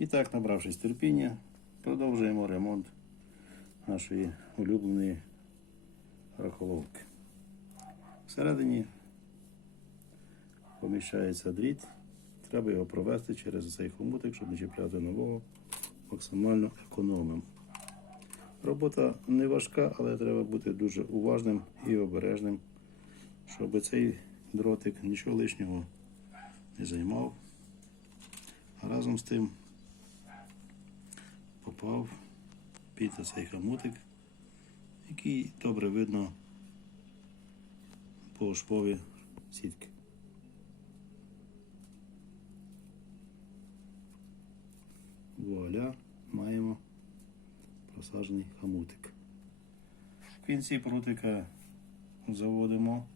І так, набравшись терпіння, продовжуємо ремонт нашої улюбленої рахоловки. Всередині поміщається дріт. Треба його провести через цей хомутик, щоб не чіпляти нового. Максимально економимо. Робота не важка, але треба бути дуже уважним і обережним, щоб цей дротик нічого лишнього не займав. А разом з тим попав під цей хомутик, який добре видно по швові сітки. Вуаля, маємо просаджений хомутик. В кінці прутика заводимо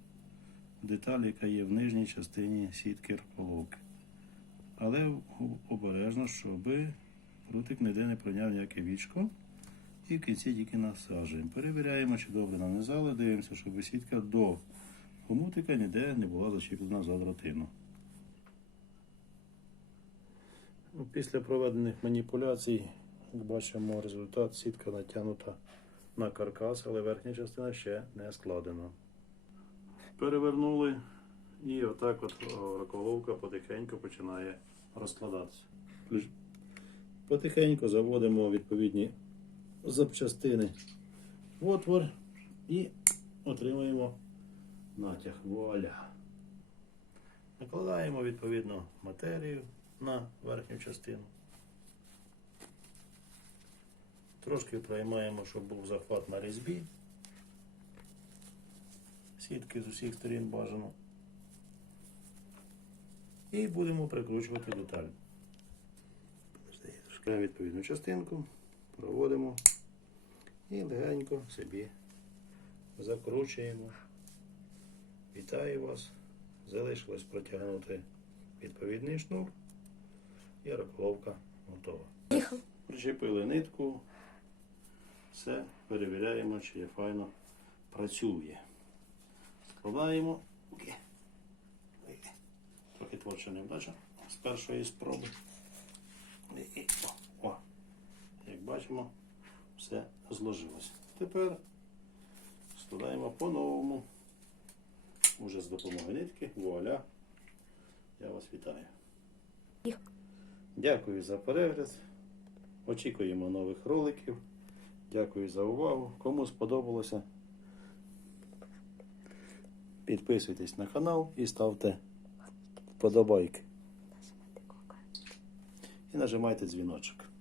деталь, яка є в нижній частині сітки раколовки. Але обережно, щоб прутик ніде не пройняв ніяке вічко. І в кінці тільки насаджуємо. Перевіряємо, чи добре нанизали, дивимося, щоб сітка до хомутика ніде не була зачіплена за дротину. Ну, Після проведених маніпуляцій, бачимо, результат сітка натягнута на каркас, але верхня частина ще не складена. Перевернули і отак от раколовка потихеньку починає розкладатися. Потихеньку заводимо відповідні запчастини в отвор і отримуємо натяг. Вуаля. Накладаємо відповідно матерію на верхню частину. Трошки приймаємо, щоб був захват на різьбі. Сітки з усіх сторін бажано. І будемо прикручувати деталь. Шукаємо відповідну частинку, проводимо і легенько собі закручуємо. Вітаю вас! Залишилось протягнути відповідний шнур і раколовка готова. Причепили нитку, все, перевіряємо, чи файно працює. Складаємо. Трохи творча невдача з першої спроби. І, і, о, о. Як бачимо, все зложилось. Тепер складаємо по-новому. Уже з допомогою нитки. Вуаля. Я вас вітаю. Дякую за перегляд. Очікуємо нових роликів. Дякую за увагу. Кому сподобалося, підписуйтесь на канал і ставте вподобайки. І нажимайте дзвіночок.